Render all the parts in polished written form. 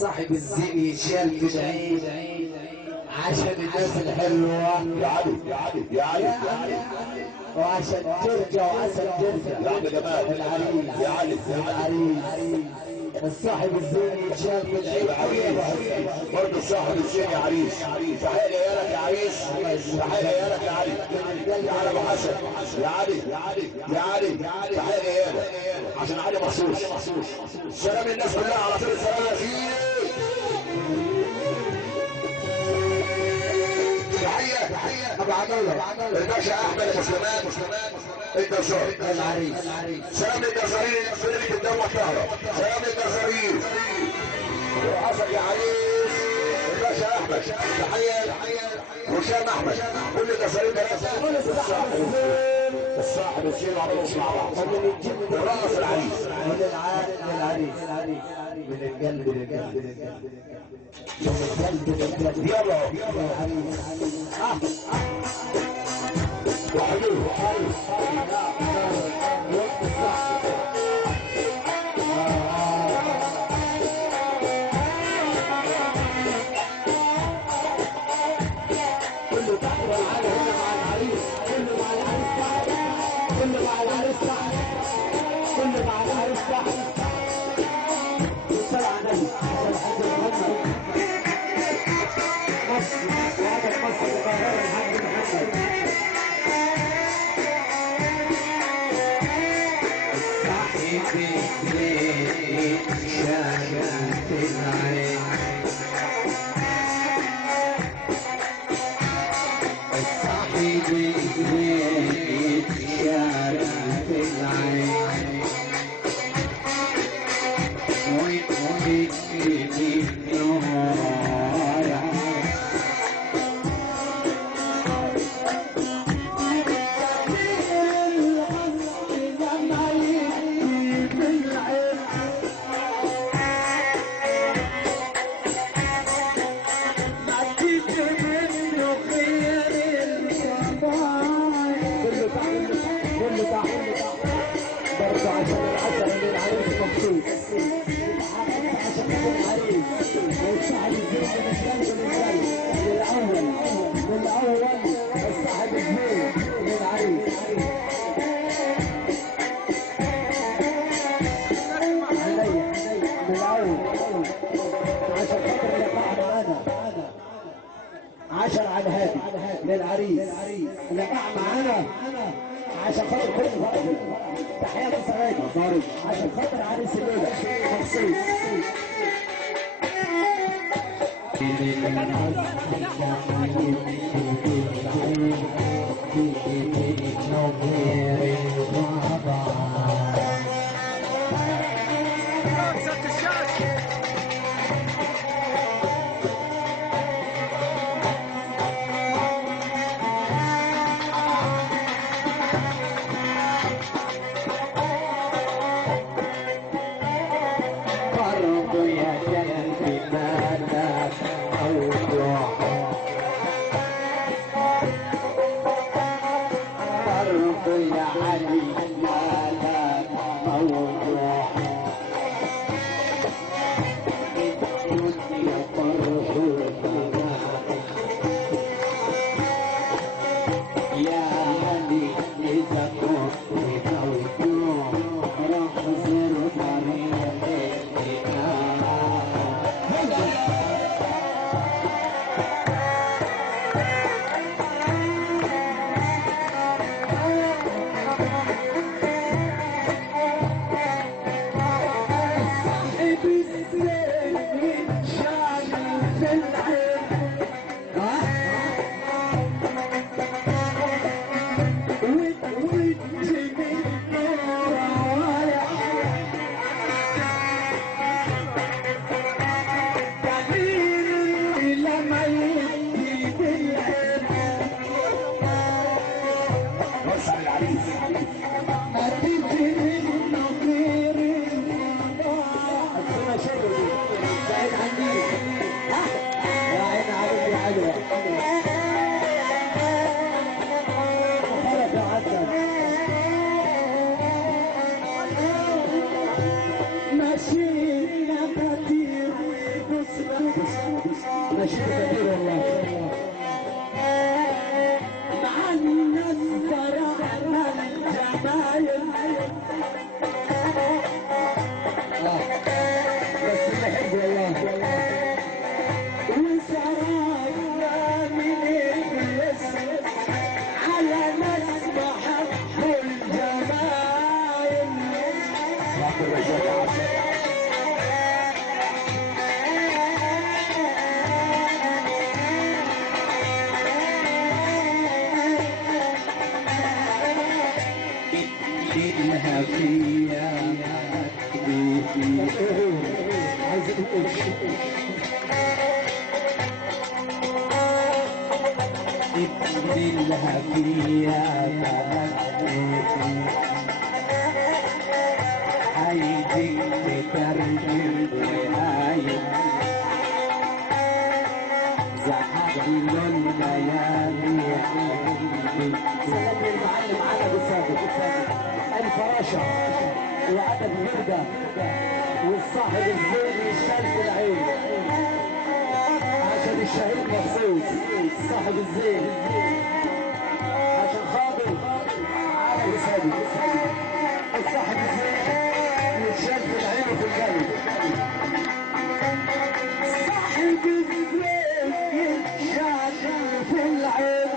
صاحب الزين يشال في العين عشان الناس الحلوة يا علي يا علي يا علي يا علي وعشان ترجع وعشان ترجع يا عم جمال العريس يا علي يا علي العريس الصاحب الزين يتشال في العين برضه صاحب الزين يا عريس تحية لك يا عريس تحية لك يا علي يا علي ابو حسن يا علي يا علي يا علي تحية لك عشان علي مخصوص سلام الناس كلها على طول السلام يا سيدي تحية ابو عبد الله الباشا احمد مسلمان الدرسار العريس سلام للدرسارين فرقة الدولة الطاهرة سلام للدرسارين وحصل يا عريس الباشا احمد تحية هشام احمد كل الدرسارين ثلاثة الصاحب الزين وعروس مع بعض ورقص العريس للعريس من القلب للقلب من القلب للقلب يلا وحلو كله تحت والعالي هنا مع العريس كله مع العريس تحت كله مع العريس تحت كله مع العريس تحت والسلام على النبي الحاج محمد مصر وهذا مصر القاهرة الحاج محمد صاحبي شاغل في العين صاحبي شاغل في العين ويقضي النهار برضه عشان العسل اللي العريس مبسوط عشان العريس والصاحب الزين من القلب للأول الصاحب الزين للعريس عشان خاطر اللي معنا انا 10 على الهادي للعريس اللي معنا عشان خاطر كل فرق تحية للسرايا عشان خاطر عريس الليلة مخصوص يا علي الفراشة وعدد وردة والصاحب الزين والشال في العين عشان الشهيد مخصوص صاحب الزين عشان خاطر عالم سادي الصاحب الزين والشال في العين وفي القلب صاحب الزين والشال في العين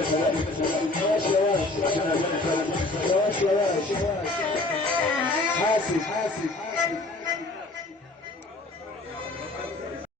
الناس ماشي يا باشا عشان اذان الفجر ماشي يا باشا حاسب